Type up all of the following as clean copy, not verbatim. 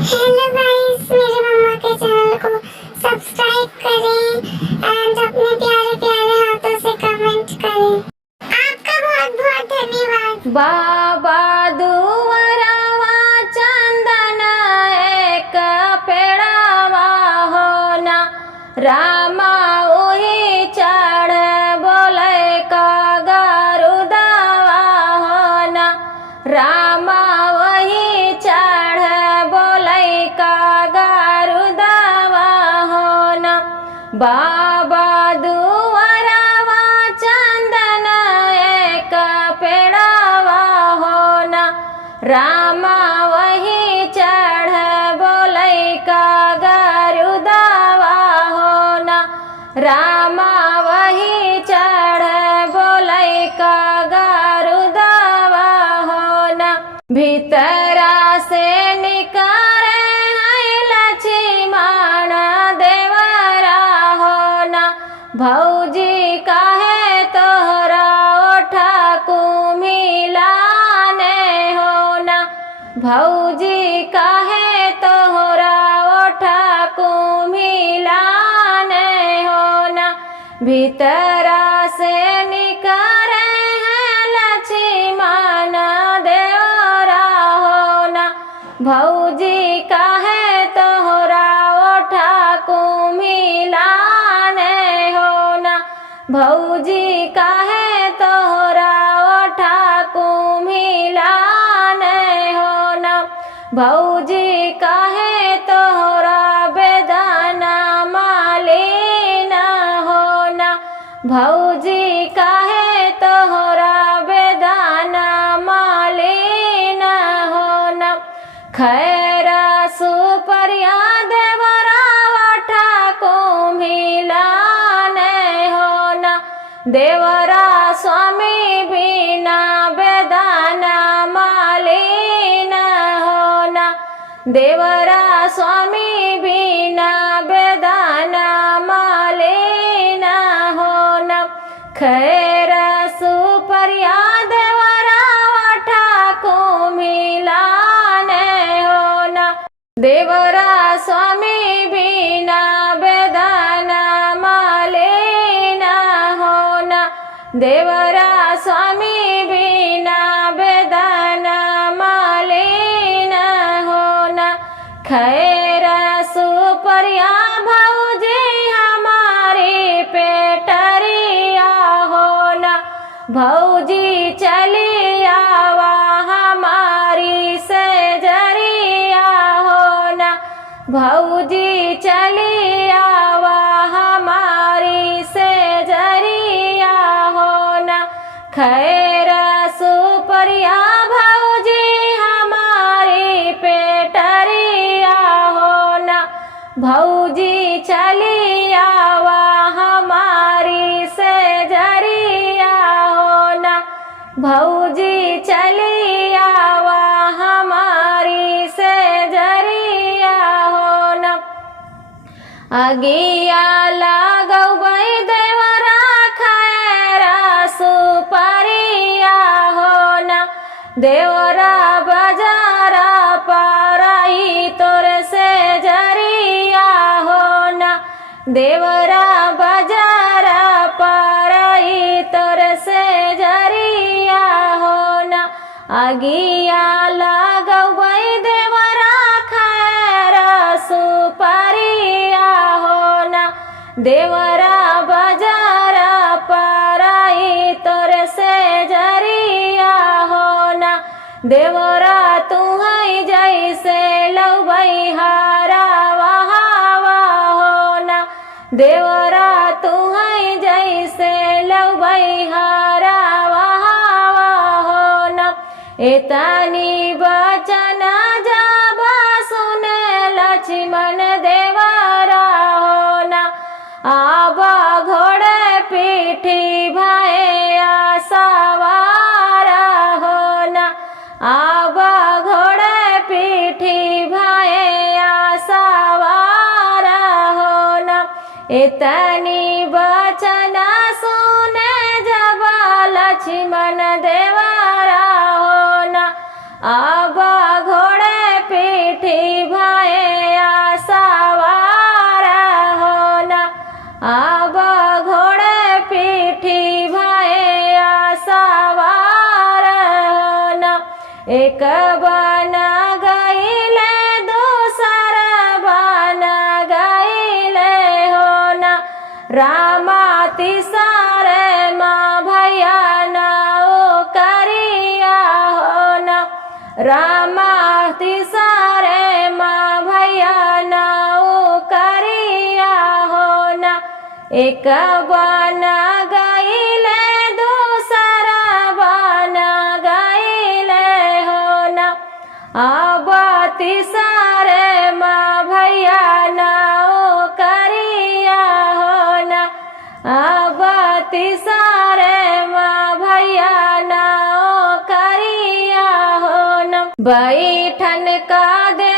Hello guys, मेरे mama के channel को सब्सक्राइब करें एंड अपने प्यारे प्यारे हाथों से कमेंट करें। आपका बहुत बहुत धन्यवाद। बाबा दुवरावा चंदन एक पेड़ावा होना, रामा उही चढ़ बोले का गरुदावा होना, रामा वही चढ़ बोले का गरुदावा होना। बाबा दुवरावा चंदन एक पेड़ावा होना, रामा वही चढ़ बोले का गरुदावा होना, रामा वही चढ़ बोले का गरुदावा होना। भीतरा से निकारे हैं लक्ष्मण देवरा होना, भौजी काहे तोहरा ओठा कुमिलाने होना, भौजी काहे तोहरा ओठा कुमिलाने होना। भीतरा से निकारे हैं लक्ष्मण देवरा होना, भौजी काहे तोहरा ओठा कुमिलाने होना, भौजी काहे तोहरा ओठा कुमिलाने होना। भौजी काहे तोहरा बेदाना मालिना होना, भौजी काहे तोहरा बेदाना मालिना होना। खैरा सुपरिया देवरा ओठा कुमिलाने होना, देवरा स्वामी बिना बेदाना मालिना होना, देवरा स्वामी बिना बेदाना मालिना होना। खैरा सुपरिया देवरा ओठा कुमिलाने होना, देवरा स्वामी बिना बेदाना मालिना होना, देवरा स्वामी बिना बेदाना मालिना होना। खैरा सुपरिया भौजी हमारी पेटरिया होना, भौजी चली आवा हमारी से जरिया होना, भौजी चली आवा हमारी से जरिया होना। खैरा सुपरिया भौजी हमारी पेटरिया होना, भौजी चली आवा हमारी से जरिया होना, भौजी चली आवा हमारी से जरिया होना। अगिया लागौ बई देवरा खैरा सुपरिया होना, देवरा बजारा पाराई तोरे से जरिया होना, देवरा बजारा पाराई तोरे से जरिया होना। अगिया लागौ बई देवरा खैरा सुपरिया होना, देवरा बजारा पाराई तोरे से जरिया होना। देवरा तुहई जैसे लौबई हारा वहावा होना, देवरा तुहई जैसे लौबई हारा वहावा होना। एतनी बचन जब सुने लक्ष्मण देवरा होना, आबा घोड़े पीठी भैया सवारा होना, आबा घोड़े पीठी भैया सवारा होना। इतनी बचन सुने जब लक्ष्मण देवरा होना, आबा घोड़े पीठी भैया एक बन गईले दूसरा बन गईले हो न अब तीसरे माँ भैया ना ओ करिया हो न अब तीसरे माँ भैया ना ओ करिया हो न बैठन का दे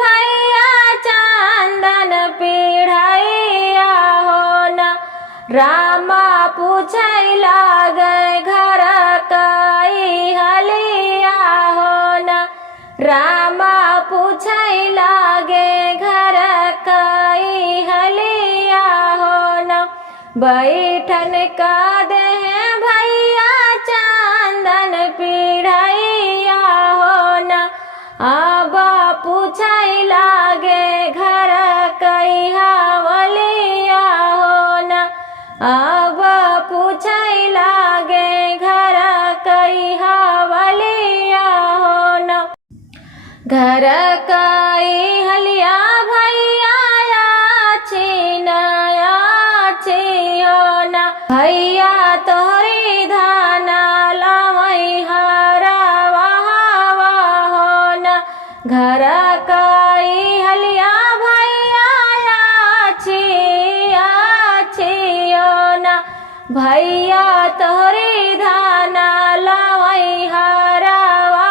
भैया चंदन पीढ़ैया हो न रामा पूछै लागे घर कई हलिया हो न रामा पूछै लागे घर कई हलिया हो न बैठन का दे भैया चंदन पीढ़ैया हो न अब पूछै लागे घर कई हवलिया हो न अब पूछै लागे घर कई हवलिया हो न घर कई हलिया भैया छी हो न भैया तोहरी धाना लावई हरवा हो न घर कई हलिया भैया छी हो न भैया तोहरी धाना लावई हरवा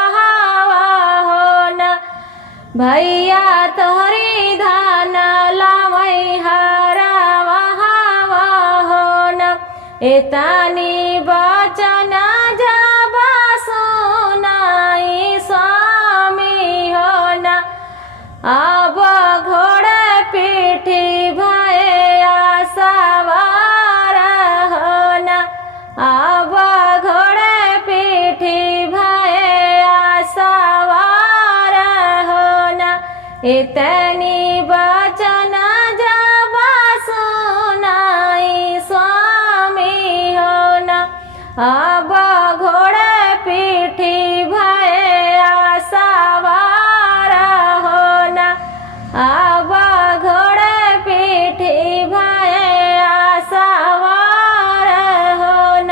हो न भैया तोहरी धाना लावई हरवा हो न एतानी बचन जब सुनाई स्वामी हो न अब घोड़े पीठी भैया सवार हो न अब घोड़े पीठी भैया सवार हो न इतनी बचन जब सुनाई स्वामी हो न अब घोड़े पीठी भैया सवार हो न अब घोड़े पीठी भैया सवार हो न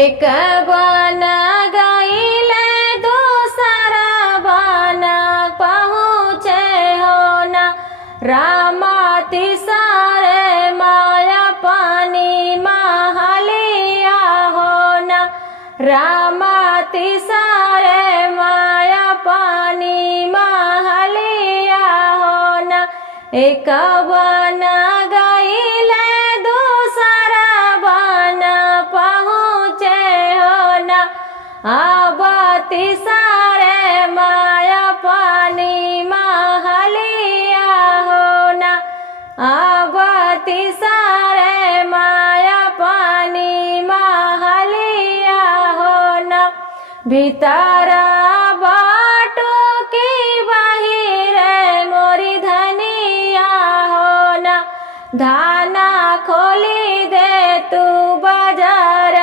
एक बन गईले दूसरा बन पहुँचे हो न रामा तीसरे माया पानी महलिया हो न रामा तीसरे माया पानी महलिया हो न एक बन गईले दूसरा बन पहुँचे हो न अब तीसरे माया पानी महलिया हो न अब तीसरे माया पानी महलिया हो न भीतर बाटो की बाहिर मोरी धनिया हो न धाना खोली दे तू बाजार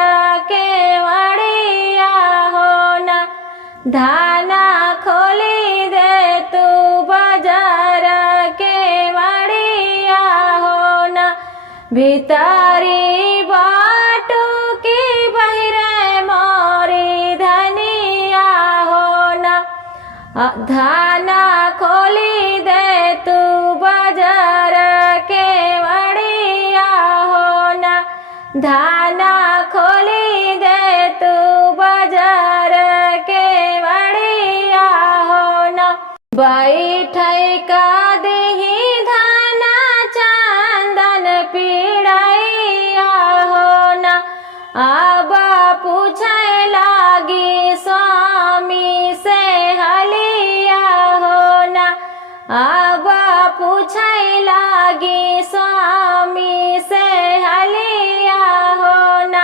के वड़िया हो न धाना खोली दे तू बाजार के वड़िया हो न भीतरी बाटो की बहिरे मोरी धनिया हो न धाना खोली दे तू बाजार के वड़िया हो न धाना खोली दे तू बाजार के वड़िया हो न बैठै का देही धाना चंदन पीढ़ैया हो न अब पूछै लागी स्वामी से हलिया हो न अब पूछै लागी स्वामी से हलिया हो न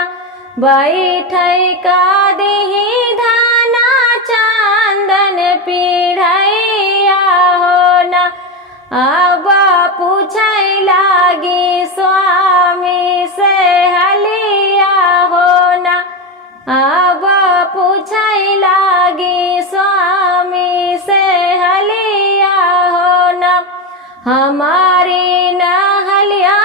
बैठै का देही धाना चंदन पीढ़ैया हो न अब पूछै लागी स्वामी से हलिया हो न अब पूछै लागी स्वामी से हलिया हो न हमारी न हलिया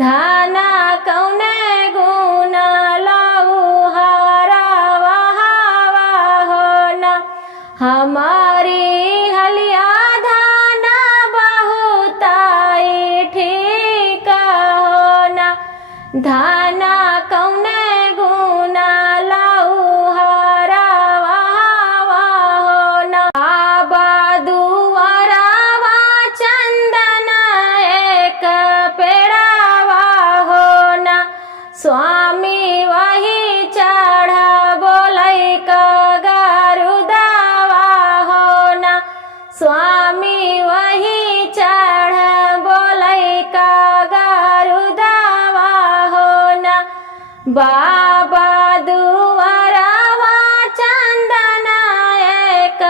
धाना कौने गुण लाऊ हरावा हवा हो न हमारी हलिया धाना बहुताई ठीक हो न धाना कौने गुण लाऊ हरावा हवा हो न बाबा दुआरावा चंदन एक पेड़ावा हो न स्वामी वही चढ़ बोलै का गरुदावा हो न स्वामी वही चढ़ बोलै का गरुदावा हो न बाबा दुआरावा चंदन एक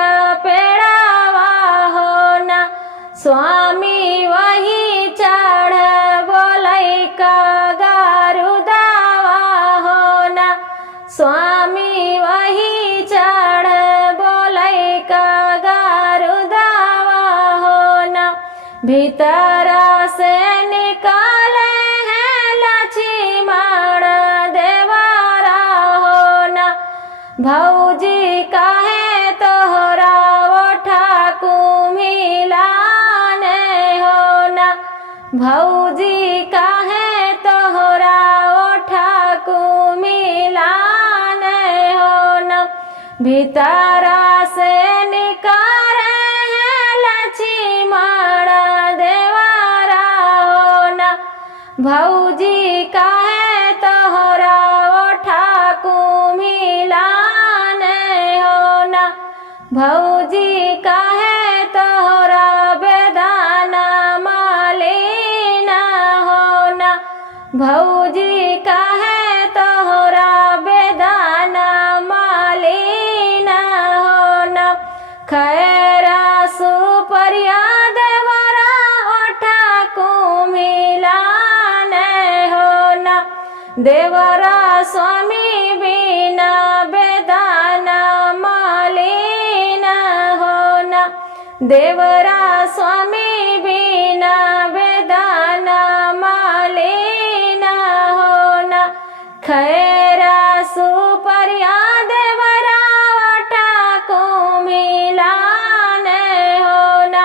पेड़ावा हो न स्वामी वही चढ़ बोलै का गरुदावा हो न स्वामी वही चढ़ बोलै का गरुदावा हो न भीतर से निकाले हैं लक्ष्मण देवरा हो न भौजी काहे तोहरा ओठा कुम्हिलाने हो न भौजी काहे तोहरा ओठा कुम्हिलाने हो न भीतर से निकारे हैं लक्ष्मण देवरा हो न भौजी काहे तोहरा ओठा कुम्हिलाने हो न भौजी काहे तोहरा बेदाना मालिन हो न भौजी काहे तोहरा बेदाना मालिन हो न खैरा सुपरिया देवरा ओठा कुम्हिलाने हो न देवरा स्वामी बिना बेदाना मालिन हो न देवरा स्वामी बिना बेदाना मालिन हो न खैरा सुपरिया देवरा ओठा कुम्हिलाने हो न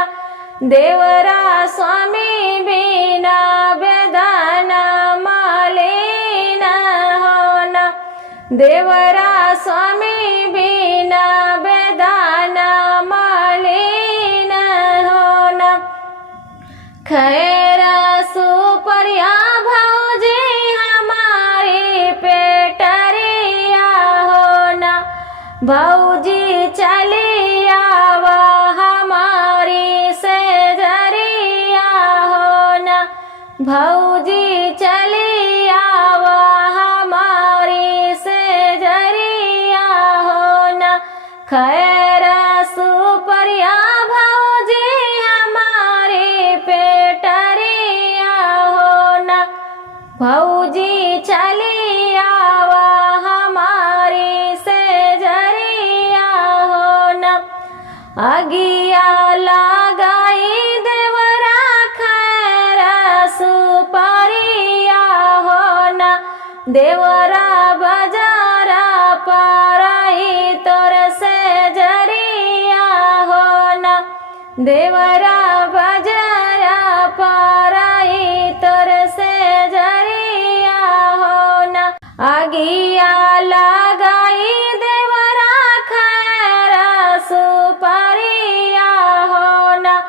देवरा स्वामी बिना बेदाना मालिन हो न देवरा स्वामी बिना बेदाना मालिन हो न खैरा सुपरिया भौजी हमारी पेटरिया हो न भौजी चलिया वह हमारी से जरिया हो न भौजी चलिया वह हमारी से जरिया हो न खैरा सुपरिया भौजी हमारी पेटरिया हो न भौजी चलिया वह हमारी से जरिया हो न अगिया लगाई देवरा खैरा सुपरिया हो न देवरा बजारा पाराई तोर से जरिया हो न देवरा बजारा पाराई तोर से जरिया हो न आगिया लगाई देवरा खैरा सुपरिया हो न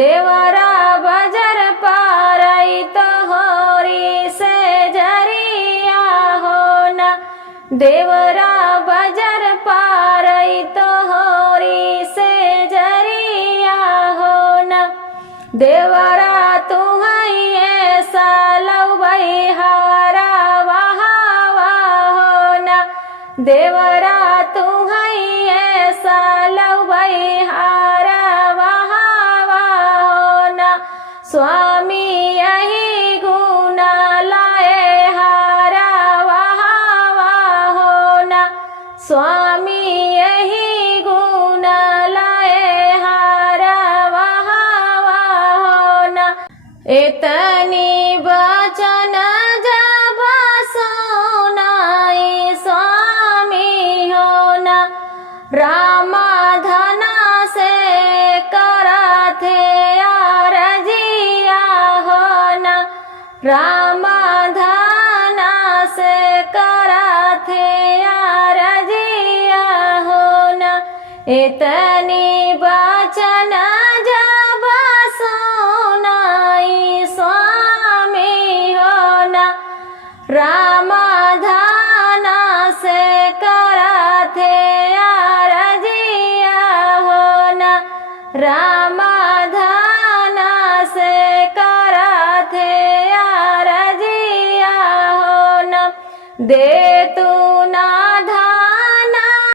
देवरा बजर पाराई तोहरी से जरिया हो न देवरा बजर पाराई तोहरी से जरिया हो न देवरा तुहैये सालवै हारावा हो न देवरा तुहैये सालवै हारावा हो न स्वामी यही गुण लाए हारावा हो न स्वामी यही गुण लाए हारावा हो न एतनी वचन रामाधाना से करा थे रजिया हो न इतनी बचन जब सुनाई स्वामी हो न रामाधाना से करा थे रजिया हो न रामाधाना से करा थे रजिया हो न दे तू